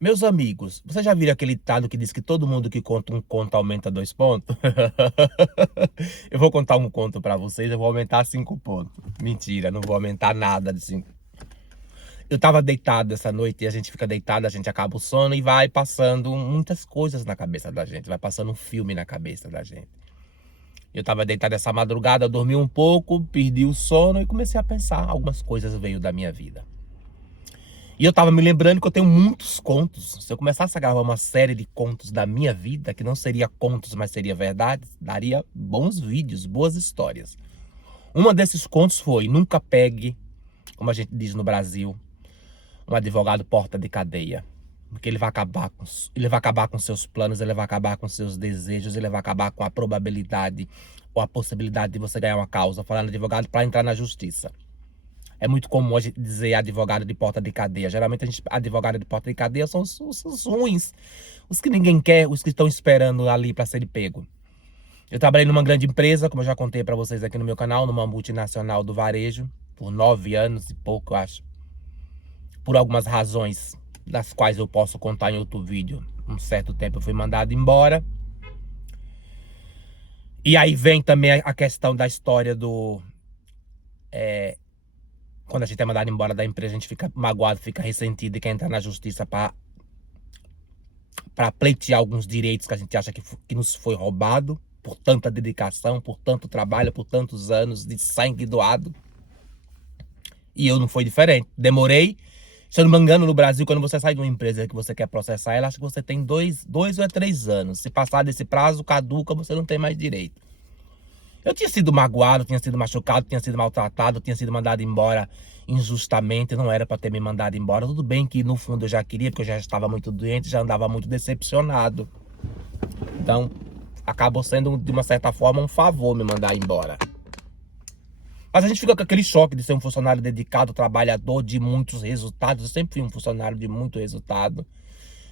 Meus amigos, você já viram aquele ditado que diz que todo mundo que conta um conto aumenta 2 pontos? Eu vou contar um conto pra vocês, eu vou aumentar 5 pontos. Mentira, não vou aumentar nada de 5. Eu tava deitado essa noite e a gente fica deitado, a gente acaba o sono e vai passando muitas coisas na cabeça da gente. Vai passando um filme na cabeça da gente. Eu tava deitado essa madrugada, dormi um pouco, perdi o sono e comecei a pensar. Algumas coisas veio da minha vida. E eu tava me lembrando que eu tenho muitos contos. Se eu começasse a gravar uma série de contos da minha vida, que não seria contos, mas seria verdade, daria bons vídeos, boas histórias. Uma desses contos foi: nunca pegue, como a gente diz no Brasil, um advogado porta de cadeia. Porque ele vai acabar com seus planos, ele vai acabar com seus desejos, ele vai acabar com a probabilidade ou a possibilidade de você ganhar uma causa, falando advogado para entrar na justiça. É muito comum a gente dizer advogado de porta de cadeia. Geralmente advogado de porta de cadeia são os ruins. Os que ninguém quer, os que estão esperando ali para serem pego. Eu trabalhei numa grande empresa, como eu já contei para vocês aqui no meu canal, numa multinacional do varejo, por 9 anos e pouco, eu acho. Por algumas razões, das quais eu posso contar em outro vídeo. Um certo tempo eu fui mandado embora. E aí vem também a questão da história do... Quando a gente é mandado embora da empresa, a gente fica magoado, fica ressentido e quer entrar na justiça para pleitear alguns direitos que a gente acha que nos foi roubado por tanta dedicação, por tanto trabalho, por tantos anos de sangue doado. E eu não foi diferente. Demorei. Se eu não me engano, no Brasil, quando você sai de uma empresa que você quer processar ela, acha que você tem 2 ou 3 anos. Se passar desse prazo, caduca, você não tem mais direito. Eu tinha sido magoado, tinha sido machucado, tinha sido maltratado, tinha sido mandado embora injustamente, não era para ter me mandado embora. Tudo bem que no fundo eu já queria, porque eu já estava muito doente, já andava muito decepcionado. Então, acabou sendo, de uma certa forma, um favor me mandar embora. Mas a gente fica com aquele choque de ser um funcionário dedicado, trabalhador, de muitos resultados. Eu sempre fui um funcionário de muito resultado,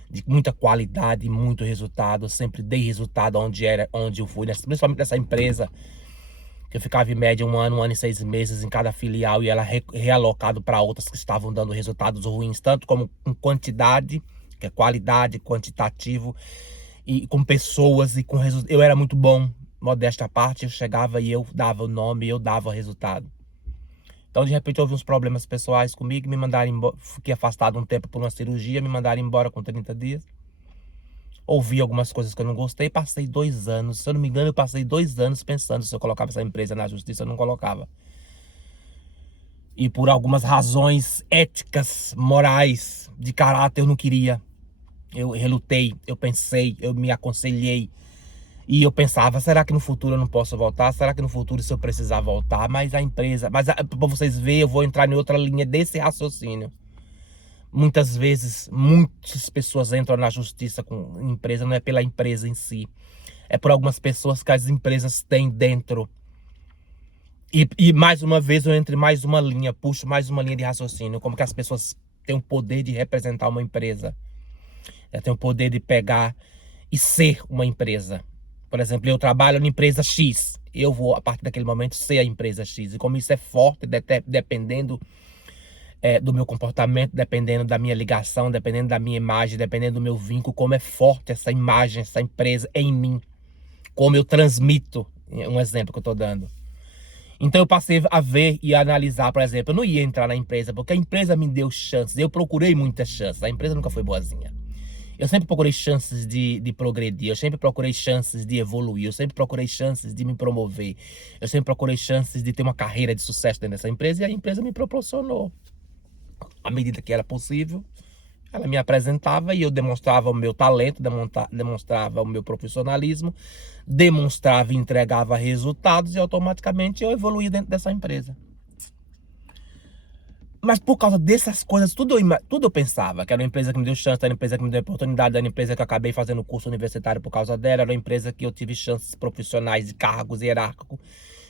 de muita qualidade, muito resultado. Eu sempre dei resultado onde eu fui, principalmente nessa empresa, que eu ficava em média 1 ano e 6 meses em cada filial e ela realocado para outras que estavam dando resultados ruins, tanto como com quantidade, que é qualidade, quantitativo, e com pessoas e com resultados. Eu era muito bom, modesta à parte, eu chegava e eu dava o nome, eu dava o resultado. Então, de repente, houve uns problemas pessoais comigo, me mandaram embora, fiquei afastado um tempo por uma cirurgia, me mandaram embora com 30 dias. Ouvi algumas coisas que eu não gostei, passei 2 anos, se eu não me engano, eu passei 2 anos pensando se eu colocava essa empresa na justiça, eu não colocava. E por algumas razões éticas, morais, de caráter, eu não queria. Eu relutei, eu pensei, eu me aconselhei. E eu pensava, será que no futuro eu não posso voltar? Será que no futuro, se eu precisar voltar? Mas a empresa... para vocês verem, eu vou entrar em outra linha desse raciocínio. Muitas vezes, muitas pessoas entram na justiça com empresa, não é pela empresa em si. É por algumas pessoas que as empresas têm dentro. E mais uma vez eu entro em mais uma linha, puxo mais uma linha de raciocínio. Como que as pessoas têm o poder de representar uma empresa. Têm o poder de pegar e ser uma empresa. Por exemplo, eu trabalho na empresa X. Eu vou, a partir daquele momento, ser a empresa X. E como isso é forte, dependendo do meu comportamento, dependendo da minha ligação, dependendo da minha imagem, dependendo do meu vínculo, como é forte essa imagem, essa empresa em mim. Como eu transmito, um exemplo que eu estou dando. Então eu passei a ver e a analisar, por exemplo, eu não ia entrar na empresa, porque a empresa me deu chances, eu procurei muitas chances, a empresa nunca foi boazinha. Eu sempre procurei chances de progredir, eu sempre procurei chances de evoluir, eu sempre procurei chances de me promover, eu sempre procurei chances de ter uma carreira de sucesso dentro dessa empresa, e a empresa me proporcionou. À medida que era possível, ela me apresentava e eu demonstrava o meu talento, demonstrava o meu profissionalismo, demonstrava e entregava resultados e automaticamente eu evoluía dentro dessa empresa. Mas por causa dessas coisas, tudo eu pensava, que era uma empresa que me deu chance, era uma empresa que me deu oportunidade, era uma empresa que eu acabei fazendo curso universitário por causa dela, era uma empresa que eu tive chances profissionais de cargos hierárquicos,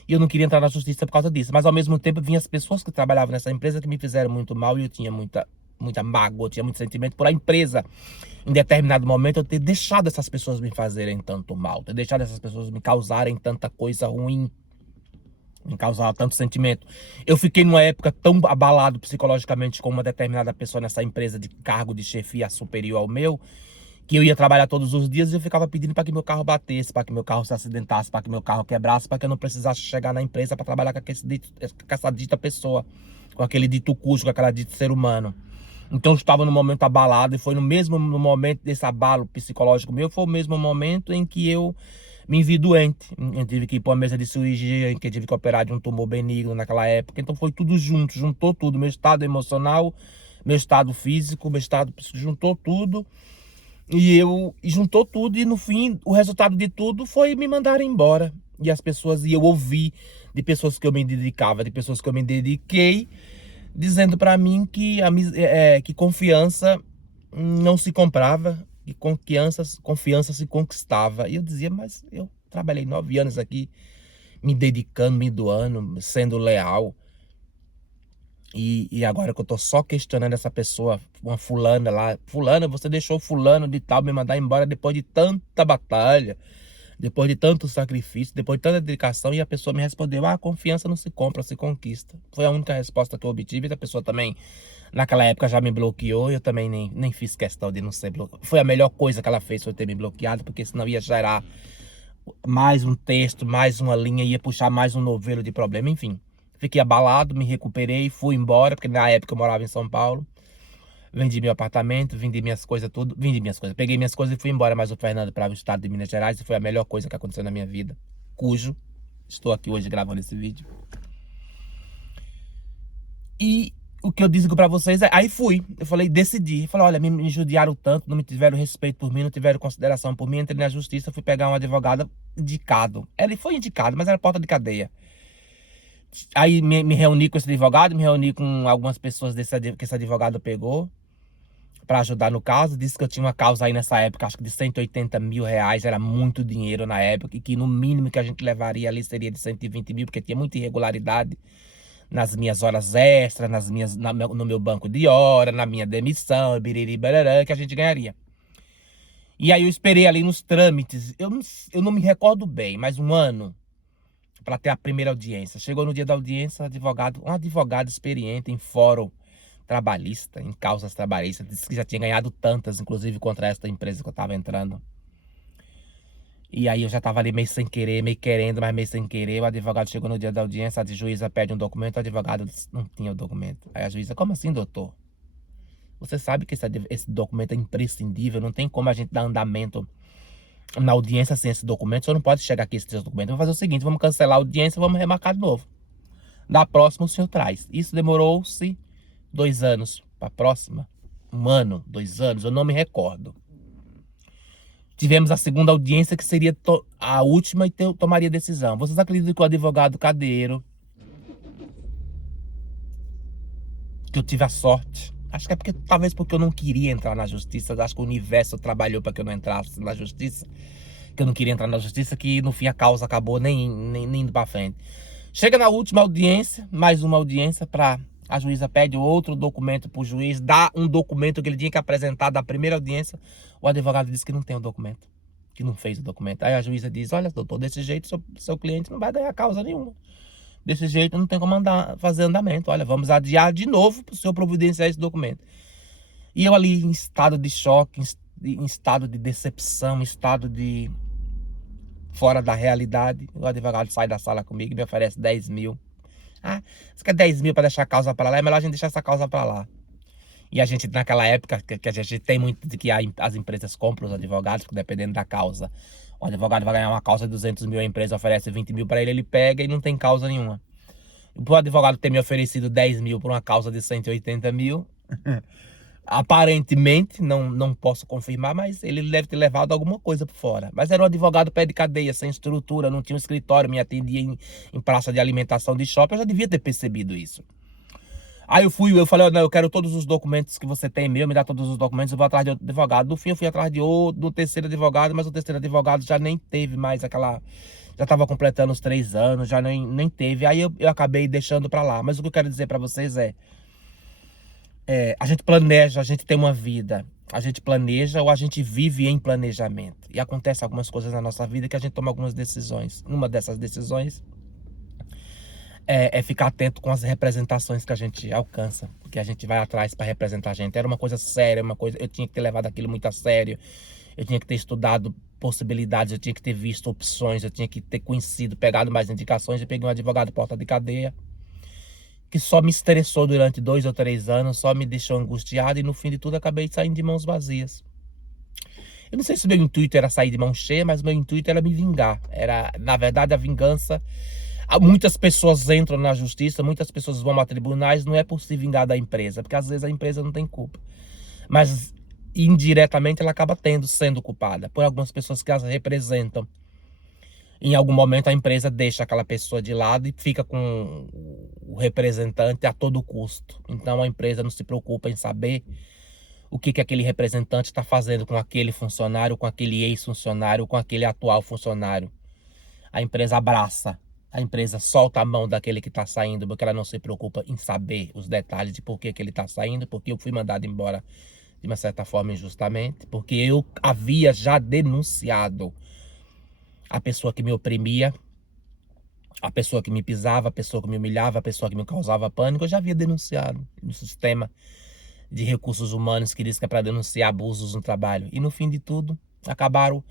e eu não queria entrar na justiça por causa disso. Mas ao mesmo tempo vinha as pessoas que trabalhavam nessa empresa que me fizeram muito mal e eu tinha muita mágoa, eu tinha muito sentimento por a empresa, em determinado momento, eu ter deixado essas pessoas me fazerem tanto mal, ter deixado essas pessoas me causarem tanta coisa ruim. me causava tanto sentimento. Eu fiquei numa época tão abalado psicologicamente com uma determinada pessoa nessa empresa de cargo de chefia superior ao meu, que eu ia trabalhar todos os dias e eu ficava pedindo para que meu carro batesse, para que meu carro se acidentasse, para que meu carro quebrasse, para que eu não precisasse chegar na empresa para trabalhar com essa dita pessoa, com aquele dito cujo, com aquela dito ser humano. Então eu estava num momento abalado e foi no momento desse abalo psicológico meu, foi o mesmo momento em que eu me vi doente. Eu tive que ir para uma mesa de cirurgia, em que eu tive que operar de um tumor benigno naquela época. Então foi tudo junto, juntou tudo, meu estado emocional, meu estado físico, meu estado juntou tudo. E juntou tudo e no fim o resultado de tudo foi me mandarem embora. E as pessoas, e eu ouvi de pessoas que eu me dedicava, de pessoas que eu me dediquei, dizendo para mim que que confiança não se comprava, que confiança se conquistava. E eu dizia, mas eu trabalhei 9 anos aqui, me dedicando, me doando, sendo leal. E agora que eu tô só questionando essa pessoa, uma fulana lá, fulana, você deixou fulano de tal me mandar embora depois de tanta batalha, depois de tanto sacrifício, depois de tanta dedicação, e a pessoa me respondeu, a confiança não se compra, se conquista. Foi a única resposta que eu obtive, e a pessoa também, naquela época, já me bloqueou, e eu também nem fiz questão de não ser bloqueado. Foi a melhor coisa que ela fez, foi ter me bloqueado, porque senão ia gerar mais um texto, mais uma linha, ia puxar mais um novelo de problema, enfim. Fiquei abalado, me recuperei, fui embora, porque na época eu morava em São Paulo. Vendi meu apartamento, vendi minhas coisas, tudo. Vendi minhas coisas, peguei minhas coisas e fui embora. Mas o Fernando para o estado de Minas Gerais e foi a melhor coisa que aconteceu na minha vida. Cujo estou aqui hoje gravando esse vídeo. E o que eu digo pra vocês é, aí fui. Eu falei, decidi. Eu falei, olha, me judiaram tanto, não me tiveram respeito por mim, não tiveram consideração por mim. Entrei na justiça, fui pegar um advogado indicado. Ele foi indicado, mas era porta de cadeia. Aí me reuni com esse advogado, me reuni com algumas pessoas que esse advogado pegou para ajudar no caso. Disse que eu tinha uma causa aí nessa época, acho que de 180 mil reais, era muito dinheiro na época, e que no mínimo que a gente levaria ali seria de 120 mil, porque tinha muita irregularidade nas minhas horas extras, no meu banco de hora, na minha demissão, biriri, barará, que a gente ganharia. E aí eu esperei ali nos trâmites, eu não me recordo bem, mas um ano para ter a primeira audiência. Chegou no dia da audiência, um advogado experiente em fórum trabalhista, em causas trabalhistas, disse que já tinha ganhado tantas, inclusive contra esta empresa que eu estava entrando. E aí eu já estava ali meio sem querer, meio querendo, mas meio sem querer. O advogado chegou no dia da audiência, a juíza pede um documento, o advogado disse, não tinha o documento. Aí a juíza, como assim, doutor? Você sabe que esse documento é imprescindível, não tem como a gente dar andamento na audiência sem esse documento, o senhor não pode chegar aqui sem esse documento. Vamos fazer o seguinte, vamos cancelar a audiência e vamos remarcar de novo. Da próxima o senhor traz. Isso demorou-se 2 anos para a próxima. 1 ano, 2 anos, eu não me recordo. Tivemos a segunda audiência, que seria a última, e tomaria decisão. Vocês acreditam que o advogado cadeiro, que eu tive a sorte, acho que é talvez porque eu não queria entrar na justiça, acho que o universo trabalhou para que eu não entrasse na justiça, que eu não queria entrar na justiça, que no fim a causa acabou nem indo para frente. Chega na última audiência, mais uma audiência, a juíza pede outro documento para o juiz, dá um documento que ele tinha que apresentar da primeira audiência, o advogado disse que não tem o documento, que não fez o documento. Aí a juíza diz, olha doutor, desse jeito seu cliente não vai ganhar causa nenhuma. Desse jeito não tem como fazer andamento. Olha, vamos adiar de novo para o senhor providenciar esse documento. E eu ali em estado de choque, em estado de decepção, em estado de fora da realidade. O advogado sai da sala comigo e me oferece 10 mil. Ah, você quer 10 mil para deixar a causa para lá? É melhor a gente deixar essa causa para lá. E a gente, naquela época, que a gente tem muito de que as empresas compram os advogados, dependendo da causa. O advogado vai ganhar uma causa de 200 mil, a empresa oferece 20 mil para ele, ele pega e não tem causa nenhuma. O advogado ter me oferecido 10 mil por uma causa de 180 mil, aparentemente, não posso confirmar, mas ele deve ter levado alguma coisa por fora. Mas era um advogado pé de cadeia, sem estrutura, não tinha um escritório, me atendia em praça de alimentação de shopping, eu já devia ter percebido isso. Aí eu falei, não, eu quero todos os documentos que você tem meu, me dá todos os documentos, eu vou atrás de outro advogado. No fim eu fui atrás do terceiro advogado, mas o terceiro advogado já nem teve mais aquela... Já estava completando os 3 anos, já nem teve. Aí eu acabei deixando pra lá. Mas o que eu quero dizer pra vocês a gente planeja, a gente tem uma vida. A gente planeja ou a gente vive em planejamento. E acontece algumas coisas na nossa vida que a gente toma algumas decisões. Uma dessas decisões é ficar atento com as representações que a gente alcança, que a gente vai atrás para representar a gente. Era uma coisa séria, uma coisa, eu tinha que ter levado aquilo muito a sério, eu tinha que ter estudado possibilidades, eu tinha que ter visto opções, eu tinha que ter conhecido, pegado mais indicações. Eu peguei um advogado porta de cadeia, que só me estressou durante 2 ou 3 anos, só me deixou angustiado e no fim de tudo acabei saindo de mãos vazias. Eu não sei se meu intuito era sair de mão cheia, mas meu intuito era me vingar. Era, na verdade, a vingança. Muitas pessoas entram na justiça, muitas pessoas vão a tribunais, não é por se vingar da empresa, porque às vezes a empresa não tem culpa. Mas indiretamente ela acaba sendo culpada por algumas pessoas que as representam. Em algum momento a empresa deixa aquela pessoa de lado e fica com o representante a todo custo. Então a empresa não se preocupa em saber o que aquele representante está fazendo com aquele funcionário, com aquele ex-funcionário, com aquele atual funcionário. A empresa abraça, a empresa solta a mão daquele que está saindo, porque ela não se preocupa em saber os detalhes de por que ele está saindo, porque eu fui mandado embora de uma certa forma injustamente, porque eu havia já denunciado a pessoa que me oprimia, a pessoa que me pisava, a pessoa que me humilhava, a pessoa que me causava pânico. Eu já havia denunciado no sistema de recursos humanos que diz que é para denunciar abusos no trabalho. E no fim de tudo, acabaram,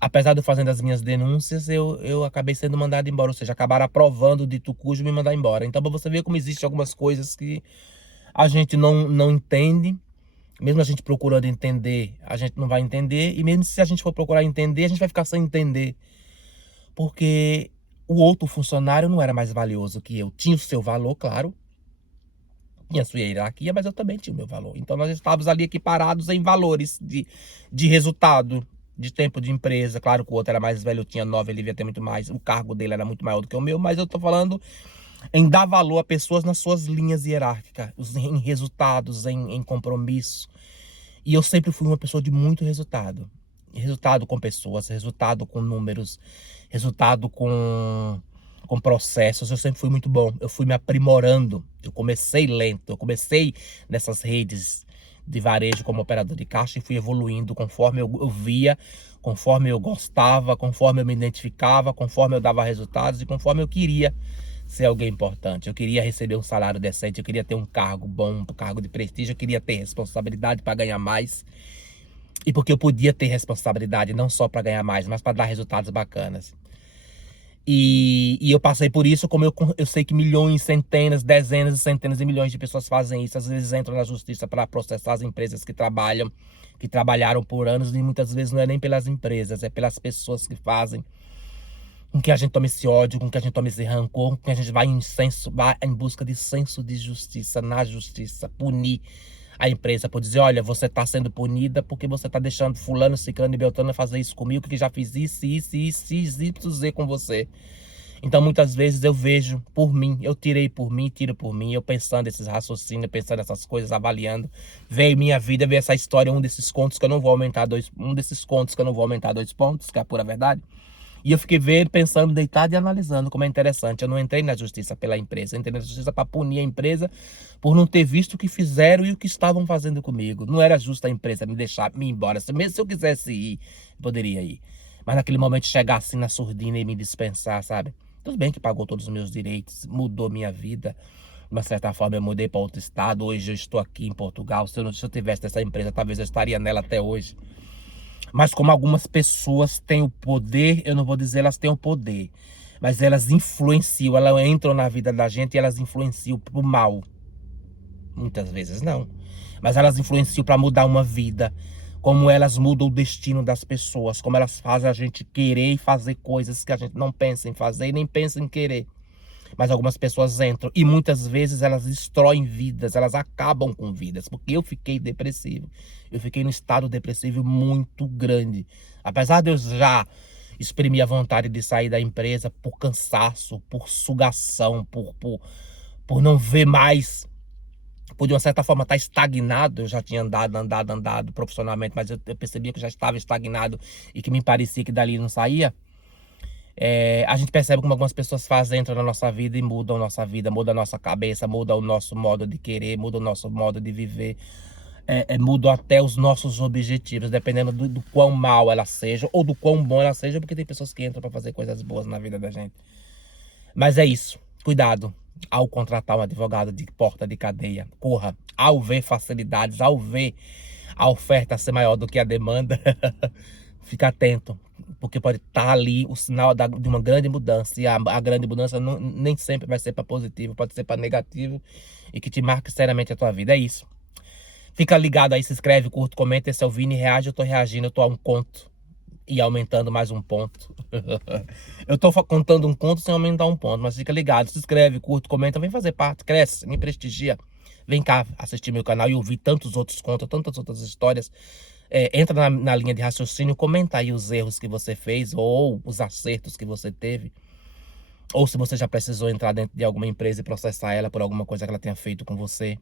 apesar de eu fazendo as minhas denúncias, eu acabei sendo mandado embora. Ou seja, acabaram aprovando o dito cujo me mandar embora. Então, para você ver como existem algumas coisas que a gente não entende. Mesmo a gente procurando entender, a gente não vai entender. E mesmo se a gente for procurar entender, a gente vai ficar sem entender. Porque o outro funcionário não era mais valioso que eu. Tinha o seu valor, claro. Tinha a sua hierarquia, mas eu também tinha o meu valor. Então nós estávamos ali equiparados em valores de resultado, de tempo de empresa. Claro que o outro era mais velho, eu tinha 9, ele devia ter muito mais. O cargo dele era muito maior do que o meu, mas eu tô falando em dar valor a pessoas nas suas linhas hierárquicas, em resultados, em compromisso. E eu sempre fui uma pessoa de muito resultado. Resultado com pessoas, resultado com números, resultado com processos. Eu sempre fui muito bom. Eu fui me aprimorando. Eu comecei lento. Eu comecei nessas redes de varejo como operador de caixa e fui evoluindo conforme eu via, conforme eu gostava, conforme eu me identificava, conforme eu dava resultados e conforme eu queria ser alguém importante. Eu queria receber um salário decente, eu queria ter um cargo bom, um cargo de prestígio, eu queria ter responsabilidade para ganhar mais. E porque eu podia ter responsabilidade não só para ganhar mais, mas para dar resultados bacanas. E eu passei por isso, como eu sei que milhões, centenas, dezenas e centenas de milhões de pessoas fazem isso. Às vezes entram na justiça para processar as empresas que trabalharam por anos, e muitas vezes não é nem pelas empresas, é pelas pessoas que fazem com que a gente tome esse ódio, com que a gente tome esse rancor, com que a gente vá em busca de senso de justiça, na justiça, punir a empresa por dizer, olha, você está sendo punida porque você está deixando fulano, ciclano e beltrano fazer isso comigo, que já fiz isso, Z com você. Então, muitas vezes eu vejo por mim, eu tirei por mim, tiro por mim, eu pensando esses raciocínios, pensando essas coisas, avaliando. Veio minha vida, veio essa história, um desses contos que eu não vou aumentar 2 pontos, que é a pura verdade. E eu fiquei vendo, pensando, deitado e analisando como é interessante. Eu não entrei na justiça pela empresa, eu entrei na justiça para punir a empresa por não ter visto o que fizeram e o que estavam fazendo comigo. Não era justo a empresa me deixar me ir embora. Mesmo se eu quisesse ir, poderia ir. Mas naquele momento chegar assim na surdina e me dispensar, sabe? Tudo bem que pagou todos os meus direitos, mudou minha vida. De uma certa forma eu mudei para outro estado. Hoje eu estou aqui em Portugal. Se eu tivesse essa empresa, talvez eu estaria nela até hoje. Mas como algumas pessoas têm o poder, eu não vou dizer elas têm o poder, mas elas influenciam, elas entram na vida da gente e elas influenciam pro mal. Muitas vezes não. Mas elas influenciam para mudar uma vida. Como elas mudam o destino das pessoas. Como elas fazem a gente querer e fazer coisas que a gente não pensa em fazer e nem pensa em querer. Mas algumas pessoas entram e muitas vezes elas destroem vidas, elas acabam com vidas, porque eu fiquei depressivo. Eu fiquei num estado depressivo muito grande. Apesar de eu já exprimir a vontade de sair da empresa por cansaço, por sugação, por não ver mais, por de uma certa forma estar estagnado. Eu já tinha andado profissionalmente, mas eu percebia que eu já estava estagnado e que me parecia que dali não saía. A gente percebe como algumas pessoas fazem, entram na nossa vida e mudam a nossa vida, mudam a nossa cabeça, mudam o nosso modo de querer, mudam o nosso modo de viver, mudam até os nossos objetivos, dependendo do quão mal ela seja ou do quão bom ela seja, porque tem pessoas que entram para fazer coisas boas na vida da gente. Mas é isso. Cuidado ao contratar um advogado de porta de cadeia. Corra. Ao ver facilidades, ao ver a oferta ser maior do que a demanda, fica atento. Porque pode estar ali o sinal de uma grande mudança. E a grande mudança nem sempre vai ser para positivo, pode ser para negativo. E que te marque seriamente a tua vida. É isso. Fica ligado aí, se inscreve, curte, comenta. Esse é o Vini Reage. Eu tô reagindo, eu tô a um conto. E aumentando mais um ponto. Eu tô contando um conto sem aumentar um ponto. Mas fica ligado, se inscreve, curte, comenta. Vem fazer parte, cresce, me prestigia. Vem cá assistir meu canal e ouvir tantos outros contos, tantas outras histórias. Entra na linha de raciocínio, comenta aí os erros que você fez ou os acertos que você teve. Ou se você já precisou entrar dentro de alguma empresa e processar ela por alguma coisa que ela tenha feito com você.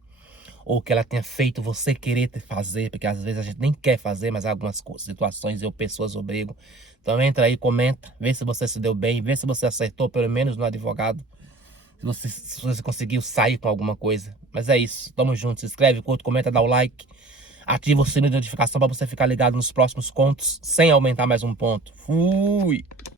Ou que ela tenha feito você querer fazer, porque às vezes a gente nem quer fazer, mas algumas situações eu, pessoas, obrigo. Então entra aí, comenta, vê se você se deu bem, vê se você acertou pelo menos no advogado. Se você conseguiu sair com alguma coisa. Mas é isso, tamo junto, se inscreve, curte, comenta, dá o like. Ativa o sino de notificação para você ficar ligado nos próximos contos, sem aumentar mais um ponto. Fui!